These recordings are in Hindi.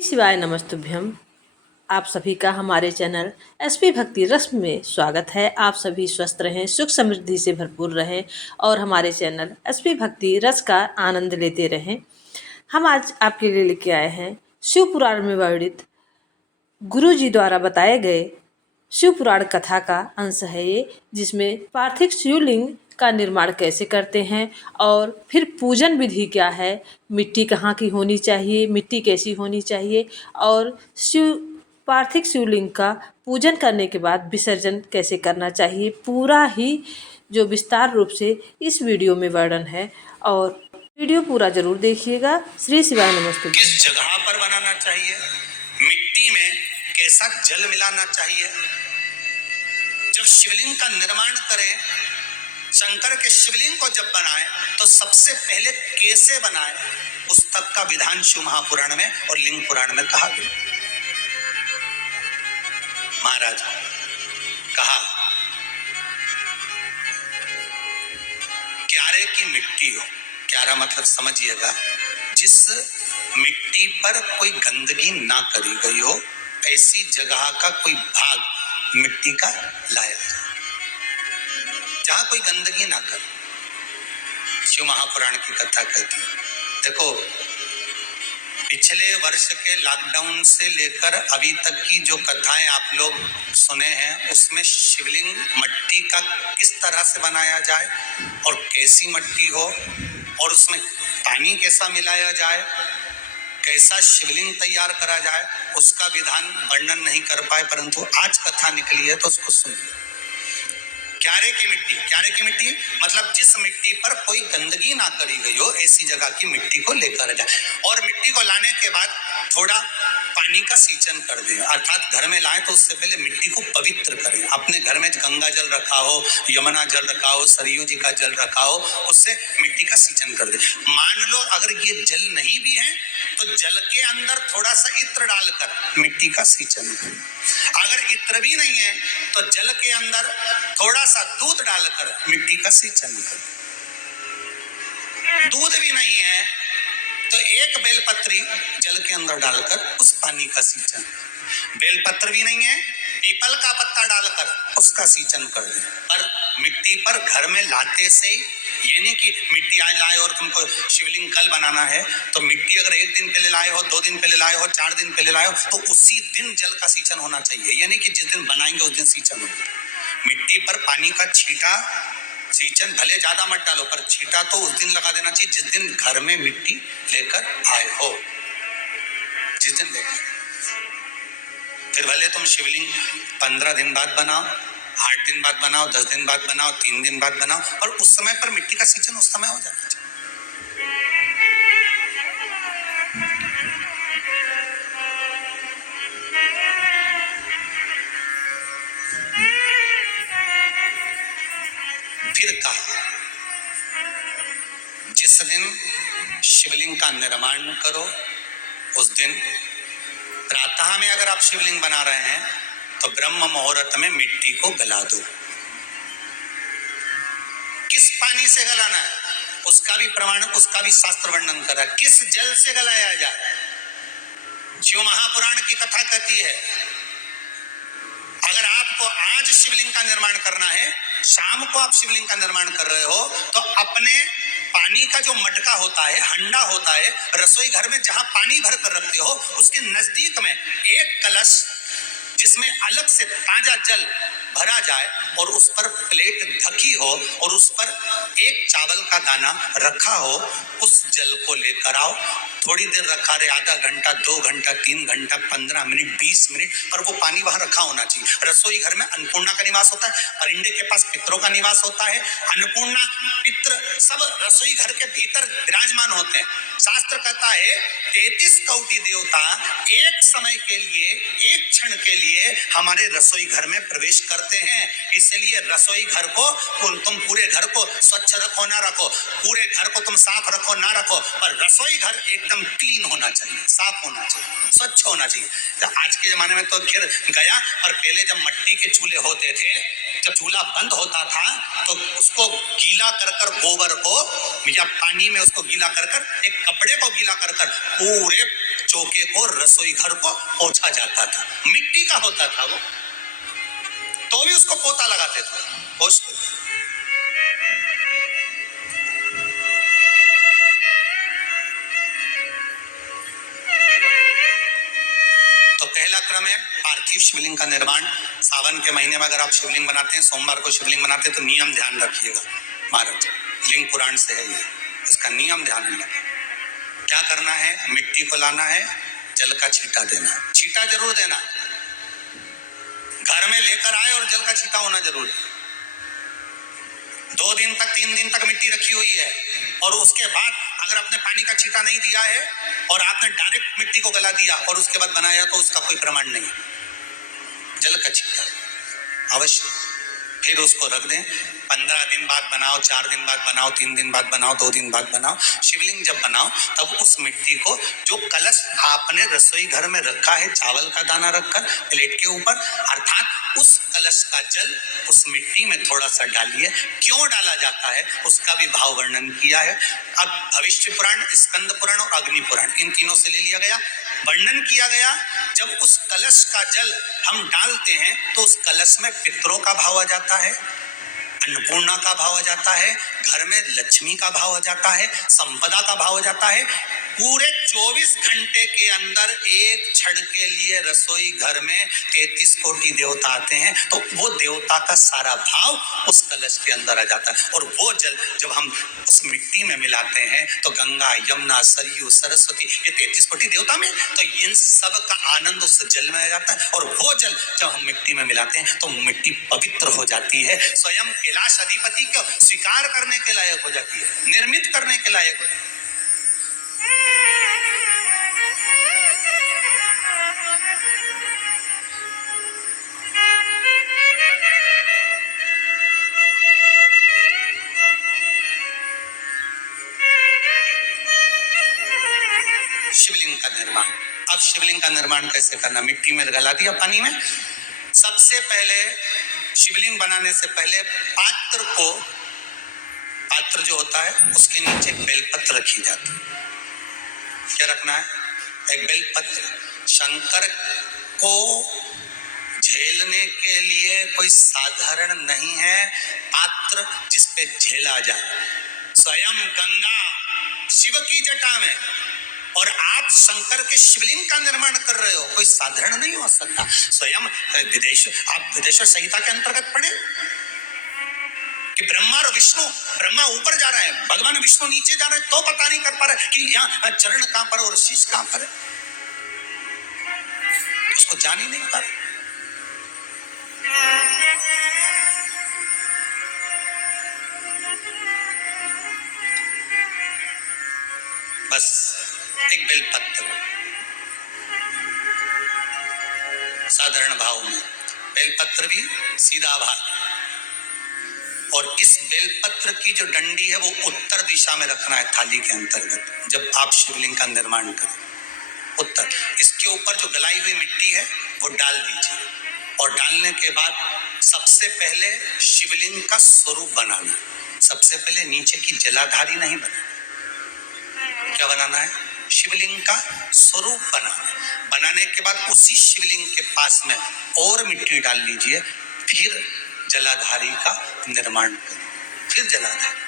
शिवाय नमस्तुभ्यम। आप सभी का हमारे चैनल एसपी भक्ति रस्म में स्वागत है। आप सभी स्वस्थ रहें, सुख समृद्धि से भरपूर रहें और हमारे चैनल एसपी भक्ति रस का आनंद लेते रहें। हम आज आपके लिए लेके आए हैं शिव पुराण में वर्णित गुरु जी द्वारा बताए गए शिव पुराण कथा का अंश है ये, जिसमें पार्थिव शिवलिंग का निर्माण कैसे करते हैं और फिर पूजन विधि क्या है, मिट्टी कहाँ की होनी चाहिए, मिट्टी कैसी होनी चाहिए और पार्थिव शिवलिंग का पूजन करने के बाद विसर्जन कैसे करना चाहिए, पूरा ही जो विस्तार रूप से इस वीडियो में वर्णन है। और वीडियो पूरा जरूर देखिएगा। श्री शिवाय नमस्ते। किस जगह पर बनाना चाहिए, मिट्टी में कैसा जल मिलाना चाहिए, जब शिवलिंग का निर्माण करें, शंकर के शिवलिंग को जब बनाए तो सबसे पहले कैसे बनाए, उस तक का विधान शिव महापुराण में और लिंग पुराण में कहा गया। महाराज कहा क्यारे की मिट्टी हो, क्यारा मतलब समझिएगा जिस मिट्टी पर कोई गंदगी ना करी गई हो, ऐसी जगह का कोई भाग मिट्टी का लाया जाए जहां कोई गंदगी ना करे। शिव महापुराण की कथा कहती है। देखो, पिछले वर्ष के लॉकडाउन से लेकर अभी तक की जो कथाएं आप लोग सुने हैं, उसमें शिवलिंग मट्टी का किस तरह से बनाया जाए और कैसी मट्टी हो और उसमें पानी कैसा मिलाया जाए, कैसा शिवलिंग तैयार करा जाए, उसका विधान वर्णन नहीं कर पाए, परंतु आज कथा निकली है तो उसको सुनिए। क्यारे की मिट्टी, क्यारे की मिट्टी मतलब जिस मिट्टी पर कोई गंदगी ना करी गई हो, ऐसी जगह की मिट्टी को लेकर जाए और मिट्टी को लाने के बाद थोड़ा पानी का सींचन कर दें, अर्थात घर में लाएं तो उससे पहले मिट्टी को पवित्र करें। अपने घर में गंगा जल रखा हो, यमुना जल रखा हो, सरयू जी का जल रखा हो, उससे मिट्टी का सींचन कर दें। मान लो अगर ये जल नहीं भी है तो जल के अंदर थोड़ा सा इत्र डालकर मिट्टी का सींचन करें। अगर इत्र भी नहीं है तो जल के अंदर थोड़ा सा दूध डालकर मिट्टी का सींचन करें। दूध भी नहीं है तो एक बेलपत्री जल के अंदर डालकर उस पानी का सींचन। बेलपत्र भी नहीं है, पीपल का पत्ता डालकर उसका सींचन कर दें। पर मिट्टी पर घर में लाते से ही, ये नहीं कि मिट्टी आज लाए और तुमको शिवलिंग कल बनाना है, तो मिट्टी अगर एक दिन पहले लाए हो, 2 दिन पहले लाए हो, 4 दिन पहले लाए हो, तो उसी दिन जल का सींचन होना चाहिए। ये नहीं कि जिस दिन बनाएंगे उस दिन सींचन होगा। मिट्टी पर पानी का छींटा, सींचन भले ज्यादा मत डालो, पर छींटा तो उस दिन लगा देना चाहिए जिस दिन घर में मिट्टी लेकर आए हो, जिस दिन लेकर। फिर भले तुम शिवलिंग 15 दिन बाद बनाओ, 8 दिन बाद बनाओ, 10 दिन बाद बनाओ, 3 दिन बाद बनाओ, और उस समय पर मिट्टी का सींचन उस समय हो जाना चाहिए। फिर कहा जिस दिन शिवलिंग का निर्माण करो उस दिन प्रातः में अगर आप शिवलिंग बना रहे हैं तो ब्रह्म मुहूर्त में मिट्टी को गला दो। किस पानी से गलाना है उसका भी प्रमाण, उसका भी शास्त्र वर्णन करा। किस जल से गलाया जाए, शिव महापुराण की कथा कहती है अगर आपको आज शिवलिंग का निर्माण करना है, शाम को आप शिवलिंग का निर्माण कर रहे हो, तो अपने पानी का जो मटका होता है, हंडा होता है, रसोई घर में जहां पानी भर कर रखते हो, उसके नजदीक में एक कलश जिसमें अलग से ताजा जल भरा जाए और उस पर प्लेट ढकी हो और उस पर एक चावल का दाना रखा हो, उस जल को लेकर आओ। थोड़ी देर रखा रहे, आधा घंटा, 2 घंटा, 3 घंटा, 15 मिनट, 20 मिनट, पर वो पानी वहां रखा होना चाहिए। रसोई घर में अन्नपूर्णा का निवास होता है, परिंदे के पास पितरों का निवास होता है। अन्नपूर्णा, पित्र सब रसोई घर के भीतर विराजमान होते हैं। शास्त्र कहता है 33 कौटि देवता एक समय के लिए, एक क्षण के लिए हमारे रसोई घर में प्रवेश करते हैं। इसलिए रसोई घर को तुम पूरे घर को स्वच्छ रखो ना रखो, पूरे घर को तुम साफ रखो ना रखो, पर रसोई घर एकदम क्लीन होना चाहिए, साफ होना चाहिए, स्वच्छ होना चाहिए। तो आज के जमाने में तो खैर गया, पर पहले जब मट्टी के चूल्हे होते थे, जब चूल्हा बंद होता था तो उसको गीला कर कर, गोबर को या पानी में उसको गीला कर कर, एक कपड़े को गीला कर कर पूरे चौके को, रसोई घर को पोछा जाता था। मिट्टी का होता था वो, तो भी उसको पोता लगाते थे, पोछते थे। तो पहला क्रम है पार्थिव शिवलिंग का निर्माण। सावन के महीने में अगर आप शिवलिंग बनाते हैं, सोमवार को शिवलिंग बनाते हैं, तो नियम ध्यान रखिएगा महाराज, लिंग पुराण से है ये, इसका नियम ध्यान में रखें। क्या करना है, मिट्टी को लाना है, जल का छींटा देना है, छींटा जरूर देना, घर में लेकर आए और जल का छींटा होना जरूरी। 2 दिन तक 3 दिन तक मिट्टी रखी हुई है और उसके बाद अगर आपने पानी का छींटा नहीं दिया है और आपने डायरेक्ट मिट्टी को गला दिया और उसके बाद बनाया, तो उसका कोई प्रमाण नहीं। जल का छींटा अवश्य, फिर उसको रख दें। 15 दिन बाद बनाओ, 4 दिन बाद बनाओ, 3 दिन बाद बनाओ, 2 दिन बाद बनाओ। शिवलिंग जब बनाओ तब उस मिट्टी को, जो कलश आपने रसोई घर में रखा है चावल का दाना रखकर प्लेट के ऊपर, अर्थात उस कलश का जल उस मिट्टी में थोड़ा सा डालिए। क्यों डाला जाता है उसका भी भाव वर्णन किया है। अब भविष्य पुराण, स्कंद पुराण और अग्नि पुराण, इन तीनों से ले लिया गया, वर्णन किया गया। जब उस कलश का जल हम डालते हैं तो उस कलश में पितरों का भाव आ जाता है, अन्नपूर्णा का भाव आ जाता है, घर में लक्ष्मी का भाव आ जाता है, संपदा का भाव आ जाता है। पूरे 24 घंटे के अंदर एक क्षण के लिए रसोई घर में 33 कोटि देवता आते हैं, तो वो देवता का सारा भाव उस कलश के अंदर आ जाता है। और वो जल जब हम उस मिट्टी में मिलाते हैं तो गंगा, यमुना, सरयू, सरस्वती, ये 33 कोटि देवता में, तो इन सब का आनंद उस जल में आ जाता है। और वो जल जब हम मिट्टी में मिलाते हैं तो मिट्टी पवित्र हो जाती है, स्वयं कैलाश अधिपति को स्वीकार करने के लायक हो जाती है, निर्मित करने के लायक हो जाती है। शिवलिंग का निर्माण। अब शिवलिंग का निर्माण कैसे करना, मिट्टी में गला दिया पानी में। सबसे पहले शिवलिंग बनाने से पहले पात्र को, पात्र जो होता है उसके नीचे बेलपत्र रखी जाती है। क्या रखना है, एक बेलपत्र। शंकर को झेलने के लिए कोई साधारण नहीं है पात्र जिसपे झेला जाए। स्वयं गंगा शिव की जटा में, और आप शंकर के शिवलिंग का निर्माण कर रहे हो, कोई साधारण नहीं हो सकता। स्वयं आप विदेश्वर संहिता के अंतर्गत पढ़े कि ब्रह्मा और विष्णु, ब्रह्मा ऊपर जा रहे हैं, भगवान विष्णु नीचे जा रहे हैं, तो पता नहीं कर पा रहे कि यहाँ चरण कहां पर और शीश कहां पर है, उसको जान ही नहीं पा रहे। बस एक बेलपत्र, साधारण भाव में बेलपत्र भी सीधा भाग, और इस बेलपत्र की जो डंडी है वो उत्तर दिशा में रखना है थाली के अंतर्गत। जब आप शिवलिंग का निर्माण करें, उत्तर, इसके ऊपर जो गलाई हुई मिट्टी है वो डाल दीजिए, और डालने के बाद सबसे पहले शिवलिंग का स्वरूप बनाना। सबसे पहले नीचे की जलाधारी नहीं बनाना, क्या बनाना है, शिवलिंग का स्वरूप बनाना। बनाने के बाद उसी शिवलिंग के पास में और मिट्टी डाल लीजिए, फिर जलाधारी का निर्माण करें, फिर जलाधारी।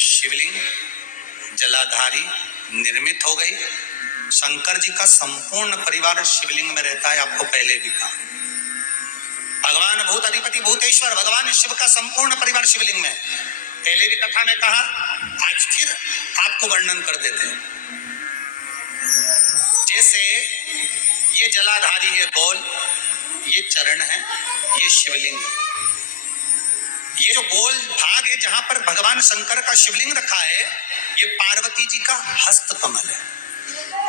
शिवलिंग जलाधारी निर्मित हो गई। शंकर जी का संपूर्ण परिवार शिवलिंग में रहता है, आपको पहले भी कहा। भगवान भूत अधिपति भूतेश्वर भगवान शिव का संपूर्ण परिवार शिवलिंग में, पहले भी कथा में कहा, आज फिर आपको वर्णन कर देते हैं। जैसे ये जलाधारी है गोल, ये चरण है, ये शिवलिंग है। ये जो गोल भाग है जहां पर भगवान शंकर का शिवलिंग रखा है, ये पार्वती जी का हस्त कमल है।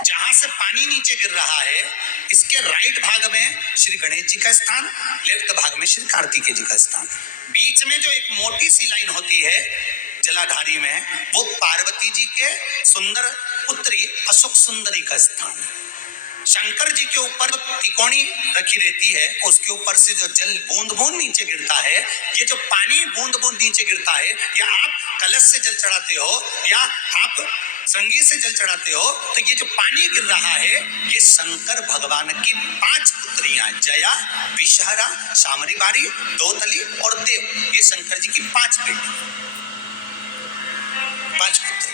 जहां से पानी नीचे गिर रहा है, इसके राइट भाग में श्री गणेश जी का स्थान, लेफ्ट भाग में श्री कार्तिकेय जी का स्थान। बीच में जो एक मोटी सी लाइन होती है जलाधारी में, वो पार्वती जी के सुंदर पुत्री अशोक सुंदरी का स्थान है। शंकर जी के ऊपर तिकोनी रखी रहती है, उसके ऊपर से जो जल बूंद बूंद नीचे गिरता है, ये जो पानी बूंद बूंद नीचे गिरता है, या आप कलश से जल चढ़ाते हो या आप संगीत से जल चढ़ाते हो, तो ये जो पानी गिर रहा है, ये शंकर भगवान की 5 पुत्रियां, जया, विषहरा, शामरीबारी, दौतली और देव, ये शंकर जी की 5 बेटी, 5 पुत्र।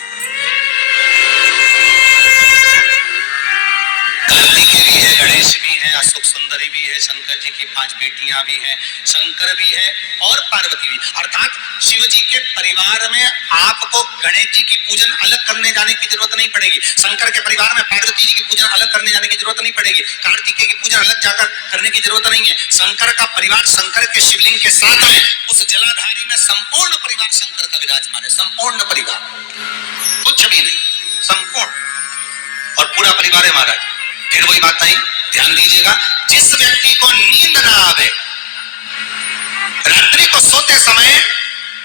कार्तिकेय भी है, गणेश भी है, अशोक सुंदरी भी है, शंकर जी की 5 बेटियां भी हैं, शंकर भी है और पार्वती भी। अर्थात शिव जी के परिवार में आपको गणेश जी की पूजन अलग करने जाने की जरूरत नहीं पड़ेगी, शंकर के परिवार में पार्वती जी की पूजन अलग करने जाने की जरूरत नहीं पड़ेगी, कार्तिकेय की पूजन अलग जाकर करने की जरूरत नहीं है। शंकर का परिवार शंकर के शिवलिंग के साथ है, उस जलाधारी में संपूर्ण परिवार शंकर का विराजमान है, संपूर्ण परिवार, कुछ भी नहीं, संपूर्ण और पूरा परिवार है महाराज। फिर वही बात आई, ध्यान दीजिएगा, जिस व्यक्ति को नींद ना आवे, रात्रि को सोते समय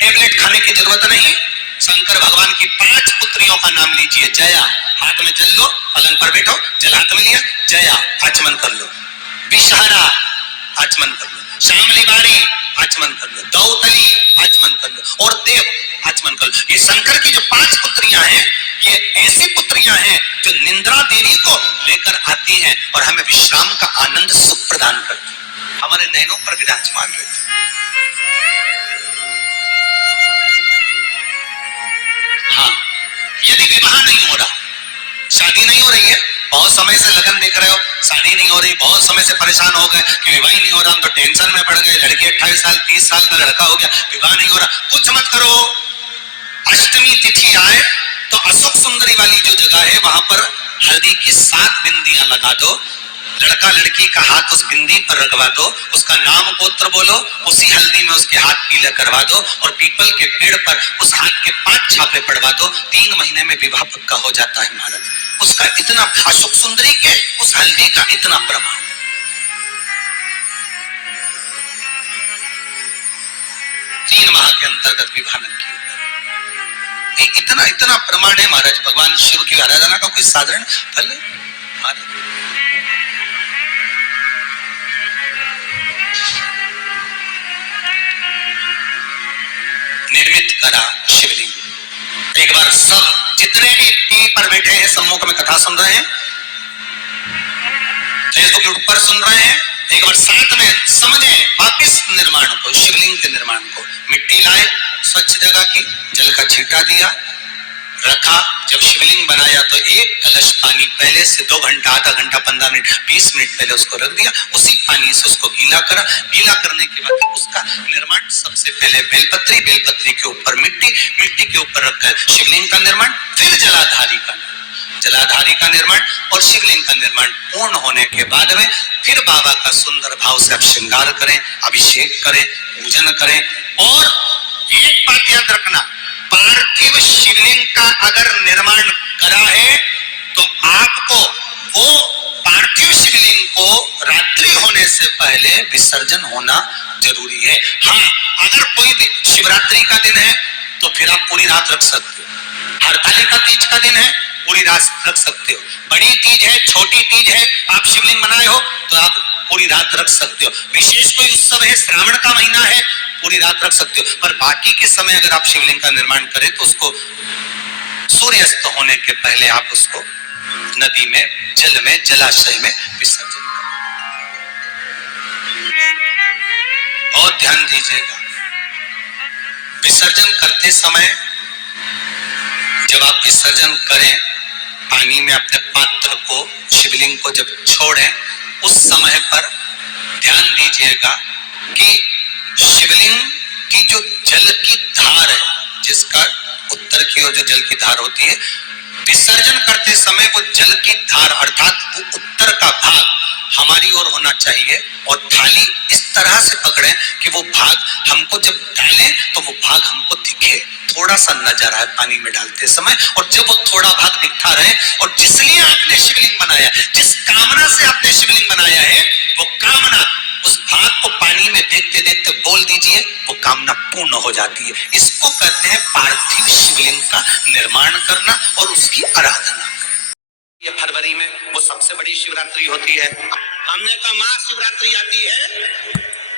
टेबलेट खाने की जरूरत नहीं, शंकर भगवान की 5 पुत्रियों का नाम लीजिए। जया, हाथ में जल लो, पलंग पर बैठो, जल हाथ में लिया, जया आचमन कर लो, विषहरा आचमन कर लो, शामलीबारी आचमन कर लो, दौतली आचमन कर लो और देव आचमन कर लो। ये शंकर की जो 5 पुत्रियां हैं, ये ऐसी पुत्रियां हैं जो निंद्रा देवी को लेकर आती हैं और हमें विश्राम का आनंद सुख प्रदान करती हैं, हमारे नैनों पर विराजमान रहती हैं। हाँ, यदि विवाह नहीं हो रहा, शादी नहीं हो रही है, बहुत समय से लगन देख रहे हो, शादी नहीं हो रही, बहुत समय से परेशान हो गए कि विवाह ही नहीं हो रहा, हम तो टेंशन में पड़ गए, लड़की 28 साल 30 साल का लड़का हो गया, विवाह नहीं हो रहा, कुछ मत करो। अष्टमी तिथि आए तो अशोक सुंदरी वाली जो जगह है, वहां पर हल्दी की 7 बिंदियां लगा दो, लड़का लड़की का हाथ उस बिंदी पर रखवा दो, उसका नाम गोत्र बोलो, उसी हल्दी में उसके हाथ पीले करवा दो और पीपल के पेड़ पर उस हाथ के 5 छापे पड़वा दो, 3 महीने में विवाह पक्का हो जाता है महाराज। उसका इतना, अशोक सुंदरी के उस हल्दी का इतना प्रभाव, 3 माह के अंतर्गत विवाह नहीं किया। इतना इतना प्रमाण है महाराज, भगवान शिव की आराधना का कोई साधारण फल है महाराज। निर्मित करा शिवलिंग। एक बार सब जितने भी टीवी पर बैठे हैं, सम्मुख में कथा सुन रहे हैं, फेसबुक यूट्यूब पर सुन रहे हैं, एक बार साथ में समझे वापिस निर्माण को, शिवलिंग के निर्माण को। मिट्टी लाए, स्वच्छ जगह की, जल का छींटा दिया, रखा। जब शिवलिंग बनाया तो 1 कलश पानी पहले से 2 घंटा, आधा घंटा, 15 मिनट, 20 मिनट पहले उसको रख दिया, उसी पानी से उसको गीला करा। गीला करने के बाद उसका निर्माण, सबसे पहले बेलपत्री, बेलपत्री के ऊपर मिट्टी, मिट्टी के ऊपर रखकर शिवलिंग का निर्माण, फिर जलाधारी का निर्माण और शिवलिंग का निर्माण पूर्ण होने के बाद में फिर बाबा का सुंदर भाव से आप श्रृंगार करें, अभिषेक करें, पूजन करें। और एक बात याद रखना, पार्थिव शिवलिंग का अगर निर्माण करा है तो आपको वो पार्थिव शिवलिंग को रात्रि होने से पहले विसर्जन होना जरूरी है। हाँ, अगर कोई भी शिवरात्रि का दिन है तो फिर आप पूरी रात रख सकते हो, हरतालिका तीज का दिन है पूरी रात रख सकते हो, बड़ी तीज है, छोटी तीज है, आप शिवलिंग बनाए हो तो आप पूरी रात रख सकते हो, विशेष कोई उत्सव है, श्रावण का महीना है, पूरी रात रख सकते हो। पर बाकी के समय अगर आप शिवलिंग का निर्माण करें तो उसको सूर्यास्त होने के पहले आप उसको नदी में, जल में, जलाशय में विसर्जन करें। और ध्यान दीजिएगा, विसर्जन करते समय जब आप विसर्जन करें, पानी में अपने पात्र को, शिवलिंग को जब छोड़ें, उस समय पर ध्यान दीजिएगा कि शिवलिंग की जो जल की धार है, जिसका उत्तर की ओर जो जल की धार होती है, विसर्जन करते समय वो जल की धार अर्थात वो उत्तर का भाग हमारी ओर होना चाहिए और थाली इस तरह से पकड़े कि वो भाग हमको जब डालें तो वो भाग हमको दिखे, थोड़ा सा नजर आए पानी में डालते समय। और जब वो थोड़ा भाग दिखता रहे और जिसलिए आपने शिवलिंग बनाया, जिस कामना से आपने शिवलिंग बनाया है, वो कामना उस भाग को पानी में देखते देखते बोल दीजिए, वो कामना पूर्ण हो जाती है। इसको कहते हैं पार्थिव शिवलिंग का निर्माण करना और उसकी आराधना। ये फरवरी में वो सबसे बड़ी शिवरात्रि होती है। हमने कहा महाशिवरात्रि आती है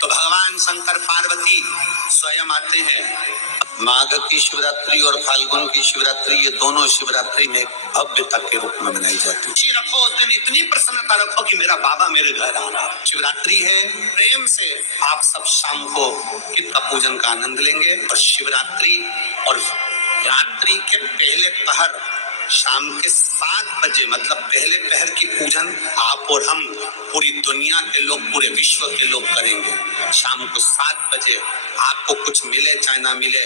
तो भगवान शंकर पार्वती स्वयं आते हैं। माघ की शिवरात्रि और फाल्गुन की शिवरात्रि, ये दोनों शिवरात्रि में भव्यता के रूप में मनाई जाती है। खुशी रखो उस दिन, इतनी प्रसन्नता रखो कि मेरा बाबा मेरे घर आ रहा। शिवरात्रि है, प्रेम से आप सब शाम को कितना पूजन का आनंद लेंगे। और शिवरात्रि और रात्रि के पहले पहर शाम के 7 बजे, मतलब पहले पहर की पूजन आप और हम, पूरी दुनिया के लोग, पूरे विश्व के लोग करेंगे। शाम को 7 बजे आपको कुछ मिले चाहे ना मिले,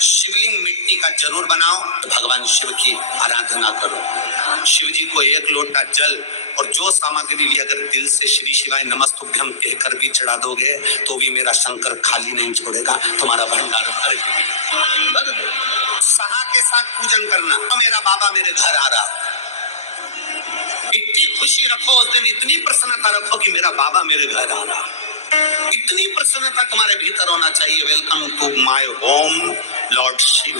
शिवलिंग मिट्टी का जरूर बनाओ, तो भगवान शिव की आराधना करो। शिव जी को 1 लोटा जल और जो सामग्री भी अगर दिल से श्री शिवाय नमस्तुभ्यम कहकर भी चढ़ा दोगे तो भी मेरा शंकर खाली नहीं छोड़ेगा, तुम्हारा भंडार भर दो। सहा के साथ पूजन करना, तो मेरा बाबा मेरे घर आ रहा। इतनी खुशी रखो उस दिन, इतनी प्रसन्नता रखो कि मेरा बाबा मेरे घर आ रहा। इतनी प्रसन्नता तुम्हारे भीतर होना चाहिए। Welcome to my home lord Shiva.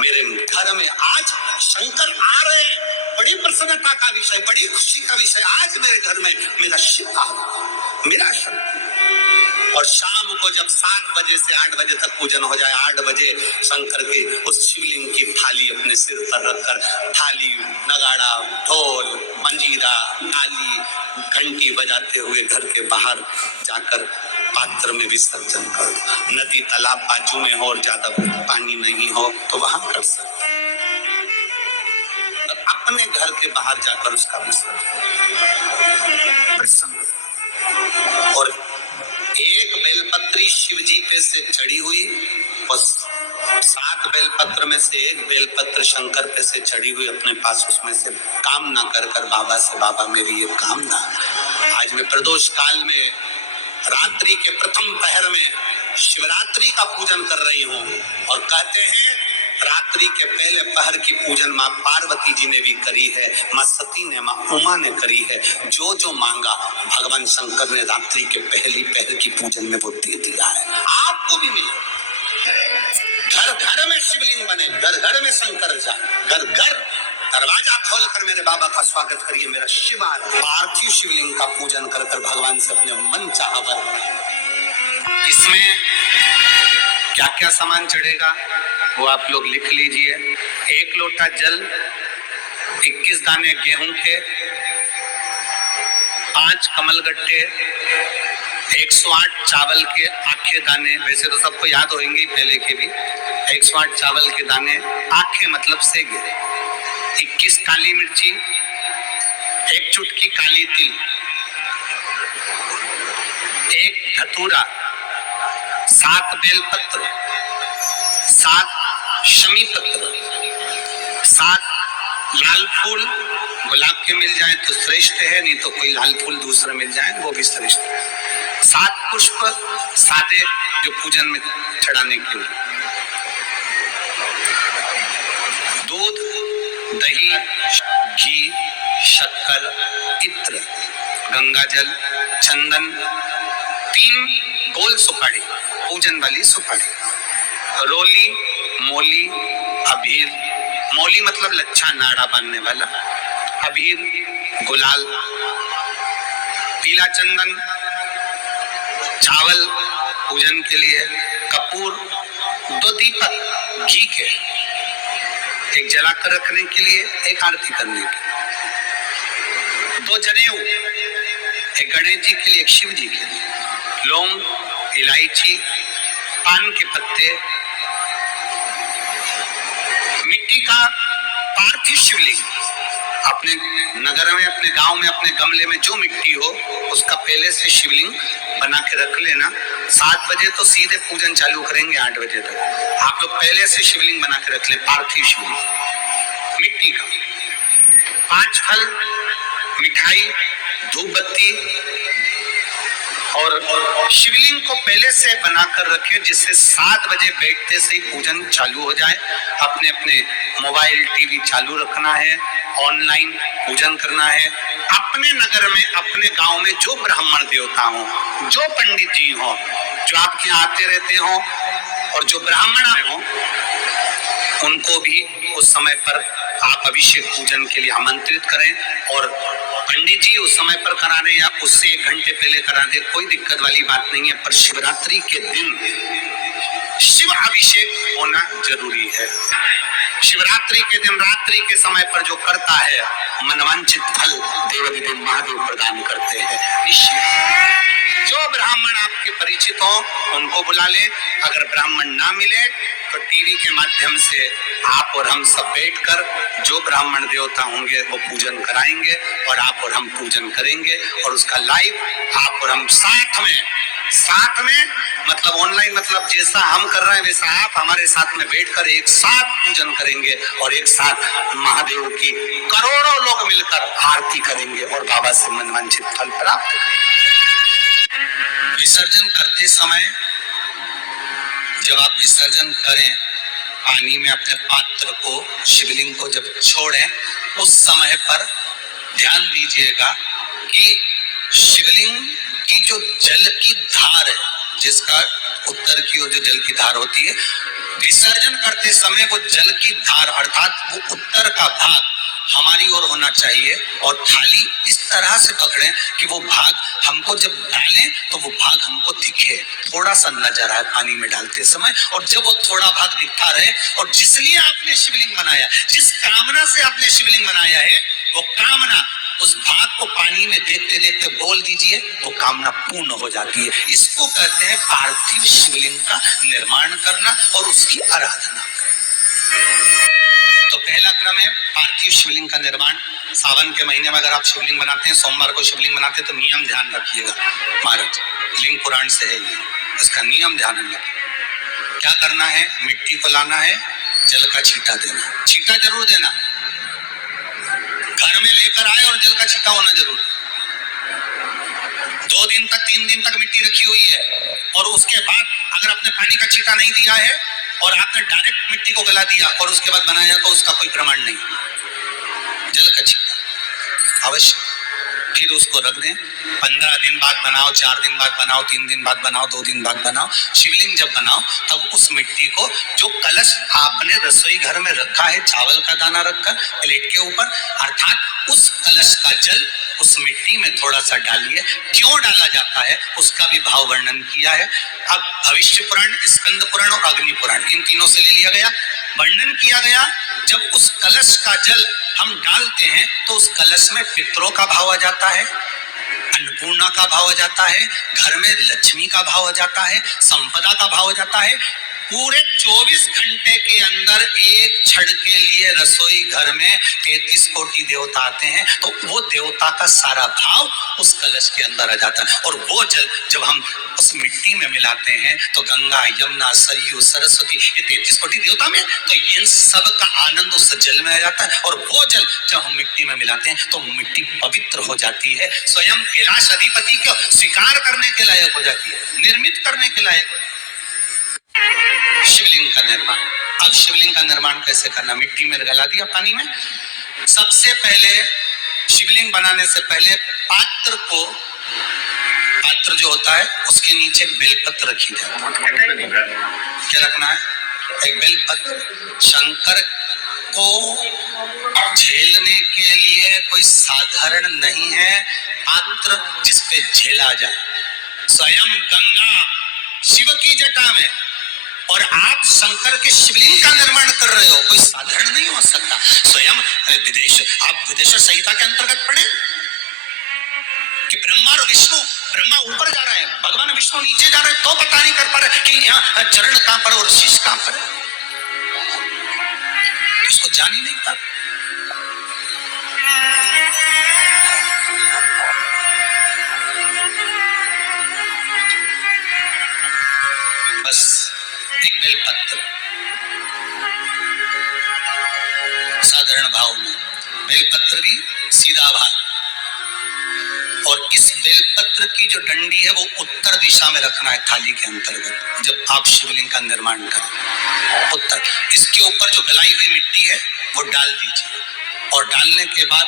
मेरे घर में आज शंकर आ रहे हैं, बड़ी प्रसन्नता का विषय, बड़ी खुशी का विषय। आज मेरे घर में मेरा शिव आ रहा, मेरा शंकर। और शाम को जब 7 बजे से 8 बजे तक पूजन हो जाए, 8 बजे शंकर की उस शिवलिंग की थाली अपने सिर पर रखकर, थाली, नगाड़ा, ढोल, मंजीरा, ताली, घंटी बजाते हुए घर के बाहर जाकर पात्र में विसर्जन कर दो। नदी तालाब बाजू में हो और ज्यादा पानी नहीं हो तो वहां कर सकते। अपने घर के बाहर जाकर उसका विसर्जन। और एक बेलपत्री शिव जी पे से चढ़ी हुई और 7 बेलपत्र में से एक बेलपत्र शंकर पे से चढ़ी हुई अपने पास, उसमें से कामना कर बाबा से, बाबा मेरी ये कामना, आज मैं प्रदोष काल में रात्रि के प्रथम पहर में शिवरात्रि का पूजन कर रही हूँ। और कहते हैं रात्रि के पहले पहर की पूजन माँ पार्वती जी ने भी करी है, माँ सती ने, माँ उमा ने करी है। जो जो मांगा भगवान शंकर ने रात्रि के पहली पहर की पूजन में वो दे दिया है। आपको भी मिले। घर घर में शिवलिंग बने, घर घर में शंकर जाए, घर घर दरवाजा खोलकर मेरे बाबा का स्वागत करिए। मेरा शिव आ रहा है। पार्थिव शिवलिंग का पूजन कर भगवान से अपने मन चाहा वर। इसमें क्या क्या सामान चढ़ेगा वो आप लोग लिख लीजिए। 1 लोटा जल, 21 दाने गेहूं के, 5 कमलगट्टे, 108 चावल के आखे दाने, वैसे तो सबको याद होंगे पहले के भी। 108 चावल के दाने, आखे मतलब सेगे, 21 काली मिर्ची, 1 चुटकी काली तिल, 1 धतूरा, 7 बेलपत्र, 7 शमी पत्र, 7 लाल फूल, गुलाब के मिल जाए तो श्रेष्ठ है, नहीं तो कोई लाल फूल दूसरा मिल जाए वो भी श्रेष्ठ है। 7 पुष्प सादे जो पूजन में चढ़ाने के लिए, दूध, दही, घी, शक्कर, इत्र, गंगाजल, चंदन, 3 गोल सुपारी, पूजन वाली सुपारी, रोली, मोली, अबीर, मोली मतलब लच्छा नाड़ा बांधने वाला, अबीर, गुलाल, पीला चंदन, चावल पूजन के लिए, कपूर, 2 दीपक घी के, 1 जलाकर रखने के लिए, 1 आरती करने के लिए, 2 जनेऊ, 1 गणेश जी के लिए, 1 शिव जी के लिए, लौंग, इलायची, पान के पत्ते, मिट्टी का पार्थिव शिवलिंग। अपने नगर में, अपने गांव में, अपने गमले में जो मिट्टी हो उसका पहले से शिवलिंग बना के रख लेना। 7 बजे तो सीधे पूजन चालू करेंगे, 8 बजे तक आप लोग पहले से शिवलिंग बना के रख लें, पार्थिव शिवलिंग मिट्टी का। 5 फल, मिठाई, धूप बत्ती, और शिवलिंग को पहले से बनाकर रखें जिससे 7 बजे बैठते से ही पूजन चालू हो जाए। अपने अपने मोबाइल, टीवी चालू रखना है, ऑनलाइन पूजन करना है। अपने नगर में, अपने गांव में जो ब्राह्मण देवता हो, जो पंडित जी हो, जो आपके यहाँ आते रहते हो, और जो ब्राह्मण हो, उनको भी उस समय पर आप अभिषेक पूजन के लिए आमंत्रित करें, और पंडित जी उस समय पर करा रहे या उससे 1 घंटे पहले करा दे, कोई दिक्कत वाली बात नहीं है। पर शिवरात्रि के दिन शिव अभिषेक होना जरूरी है। शिवरात्रि के दिन रात्रि के समय पर जो करता है, मनवांचित फल देवाधिदेव महादेव प्रदान करते हैं निश्चित। जो ब्राह्मण आपके परिचित हो उनको बुला ले, अगर ब्राह्मण ना मिले तो टीवी के माध्यम से आप और हम सब बैठकर जो ब्राह्मण देवता होंगे वो पूजन कराएंगे, और आप और हम पूजन करेंगे, और उसका लाइव आप और हम साथ में मतलब ऑनलाइन, मतलब जैसा हम कर रहे हैं वैसा आप हमारे साथ में बैठकर एक साथ पूजन करेंगे, और एक साथ महादेव की करोड़ों लोग मिलकर आरती करेंगे और बाबा से मनवांछित फल प्राप्त करेंगे। विसर्जन करते समय जब आप विसर्जन करें, पानी में अपने पात्र को, शिवलिंग को जब छोड़ें, उस समय पर ध्यान दीजिएगा कि शिवलिंग की जो जल की धार है, जिसका उत्तर की ओर जो जल की धार होती है, विसर्जन करते समय वो जल की धार अर्थात वो उत्तर का भाग हमारी ओर होना चाहिए, और थाली इस तरह से पकड़ें कि वो भाग हमको जब डालें तो वो भाग हमको दिखे, थोड़ा सा नजर आए पानी में डालते समय, और जब वो थोड़ा भाग दिखता रहे, और जिसलिए आपने शिवलिंग बनाया, जिस कामना से आपने शिवलिंग बनाया है, वो कामना उस भाग को पानी में देखते देखते बोल दीजिए, वो कामना पूर्ण हो जाती है। इसको कहते हैं पार्थिव शिवलिंग का निर्माण करना और उसकी आराधना। तो पहला क्रम है पार्थिव शिवलिंग का निर्माण। सावन के महीने में अगर आप शिवलिंग बनाते हैं, सोमवार को शिवलिंग बनाते हैं, तो नियम ध्यान रखिएगा महाराज, लिंग पुराण से है ये, इसका नियम ध्यान रखना। क्या करना है, मिट्टी को लाना है, जल का छींटा देना, छींटा जरूर देना, घर में लेकर आए और जल का छींटा होना जरूर। 2 दिन तक 3 दिन तक मिट्टी रखी हुई है, और उसके बाद अगर आपने पानी का छींटा नहीं दिया है और आपने डायरेक्ट मिट्टी को गला दिया और उसके बाद बनाया, तो उसका कोई प्रमाण नहीं। जल का छींटा अवश्य, फिर उसको रख दें। 15 दिन बाद बनाओ, 4 दिन बाद बनाओ, 3 दिन बाद बनाओ, 2 दिन बाद बनाओ। शिवलिंग जब बनाओ तब उस मिट्टी को, जो कलश आपने रसोई घर में रखा है, चावल का दाना रखकर प्लेट के ऊपर, अर्थात उस कलश का जल उस मिट्टी में थोड़ा सा डालिए। क्यों डाला जाता है उसका भी भाव वर्णन किया है। अब भविष्य पुराण, स्कंद पुराण और अग्नि पुराण, इन तीनों से ले लिया गया, वर्णन किया गया। जब उस कलश का जल हम डालते हैं तो उस कलश में पितरों का भाव आ जाता है, अन्नपूर्णा का भाव आ जाता है, घर में लक्ष्मी का भाव आ जाता है, संपदा का भाव आ जाता है। पूरे 24 घंटे के अंदर एक क्षण के लिए रसोई घर में 33 कोटि देवता आते हैं, तो वो देवता का सारा भाव उस कलश के अंदर आ जाता है। और वो जल जब हम उस मिट्टी में मिलाते हैं तो गंगा, यमुना, सरयू, सरस्वती, ये 33 कोटि देवता में, तो इन सब का आनंद उस जल में आ जाता है। और वो जल जब हम मिट्टी में मिलाते हैं तो मिट्टी पवित्र हो जाती है, स्वयं कैलाश अधिपति को स्वीकार करने के लायक हो जाती है, निर्मित करने के लायक हो जाती है। शिवलिंग का निर्माण। अब शिवलिंग का निर्माण कैसे करना, मिट्टी में गला दिया पानी में। सबसे पहले शिवलिंग बनाने से पहले पात्र जो होता है उसके नीचे एक बेलपत्र रखी जाती है। क्या रखना है, एक बेलपत्र। शंकर को झेलने के लिए कोई साधारण नहीं है पात्र जिसपे झेला जाए। स्वयं गंगा शिव की जटा में, और आप शंकर के शिवलिंग का निर्माण कर रहे हो, कोई साधारण नहीं हो सकता। स्वयं आप विदेश संहिता के अंतर्गत पढ़े कि ब्रह्मा और विष्णु, ब्रह्मा ऊपर जा रहा है, भगवान विष्णु नीचे जा रहे हैं, तो पता नहीं कर पा रहे कि यहाँ चरण कहां पर और शीश कहां पर है, उसको जान ही नहीं पा। बस एक बेलपत्र साधारण भाव में, बेलपत्र भी सीधा भाग, और इस बेलपत्र की जो डंडी है वो उत्तर दिशा में रखना है थाली के अंतर्गत। जब आप शिवलिंग का निर्माण करें उत्तर, इसके ऊपर जो गलाई हुई मिट्टी है वो डाल दीजिए, और डालने के बाद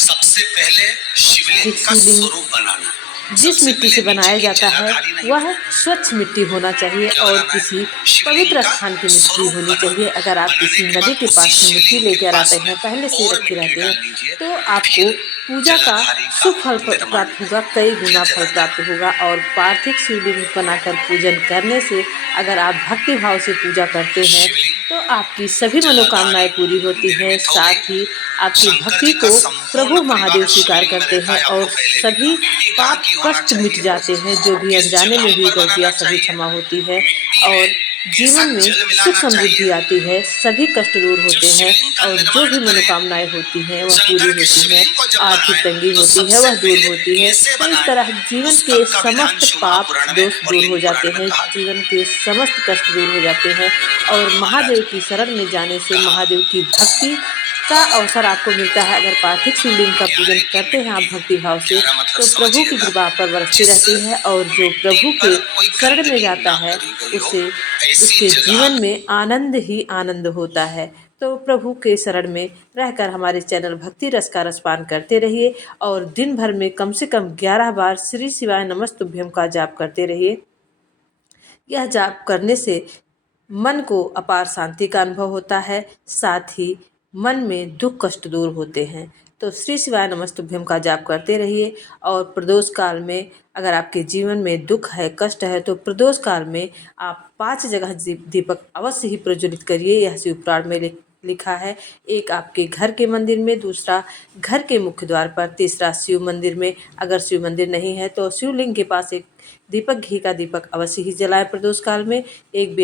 सबसे पहले शिवलिंग का स्वरूप बनाना। जिस मिट्टी से बनाया जाता है वह स्वच्छ मिट्टी होना चाहिए और किसी पवित्र स्थान की मिट्टी होनी चाहिए। अगर आप किसी नदी के पास से मिट्टी लेकर आते हैं, पहले से रखे रहते हैं, तो आपको पूजा का शुभ फल प्राप्त होगा, कई गुना फल प्राप्त होगा। और पार्थिव शिवलिंग बनाकर पूजन करने से अगर आप भक्ति भाव से पूजा करते हैं तो आपकी सभी मनोकामनाएं पूरी होती हैं। साथ ही आपकी भक्ति को प्रभु महादेव स्वीकार करते हैं और सभी पाप कष्ट मिट जाते हैं। जो भी अनजाने में हुई गलतियां सभी क्षमा होती है और जीवन में सुख समृद्धि आती है, सभी कष्ट दूर होते हैं और जो भी मनोकामनाएं होती हैं वह पूरी होती हैं, आर्थिक तंगी होती है वह दूर होती है। तो इस तरह जीवन के समस्त पाप दोष दूर हो जाते हैं, जीवन के समस्त कष्ट दूर हो जाते हैं और महादेव की शरण में जाने से महादेव की भक्ति का अवसर आपको मिलता है। अगर पार्थिव शिवलिंग का पूजन करते हैं आप भक्ति भाव से तो प्रभु की कृपा पर बरसती रहती है और जो प्रभु के शरण में जाता है उसे उसके जीवन में आनंद ही आनंद होता है। तो प्रभु के शरण में रहकर हमारे चैनल भक्ति रस का रसपान करते रहिए और दिन भर में कम से कम 11 बार श्री शिवाय नमस्तुभ्यम का जाप करते रहिए। यह जाप करने से मन को अपार शांति का अनुभव होता है, साथ ही मन में दुख कष्ट दूर होते हैं। तो श्री शिवाय नमस्तुभ्यम का जाप करते रहिए और प्रदोष काल में अगर आपके जीवन में दुख है, कष्ट है, तो प्रदोष काल में आप 5 जगह दीपक अवश्य ही प्रज्वलित करिए। यह शिव पुराण में लिखा है। एक आपके घर के मंदिर में, दूसरा घर के मुख्य द्वार पर, तीसरा शिव मंदिर में। अगर शिव मंदिर नहीं है तो शिवलिंग के पास एक दीपक, घी का दीपक अवश्य ही जलाएं प्रदोष काल में। एक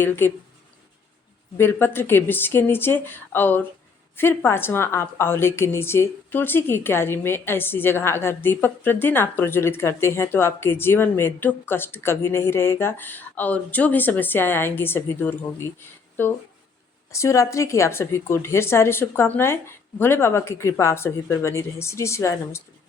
बेलपत्र के वृक्ष के नीचे और फिर 5वां आप आंवले के नीचे, तुलसी की क्यारी में, ऐसी जगह अगर दीपक प्रतिदिन आप प्रज्वलित करते हैं तो आपके जीवन में दुख कष्ट कभी नहीं रहेगा और जो भी समस्याएं आएंगी सभी दूर होंगी। तो शिवरात्रि की आप सभी को ढेर सारी शुभकामनाएं। भोले बाबा की कृपा आप सभी पर बनी रहे। श्री शिवाय नमस्ते।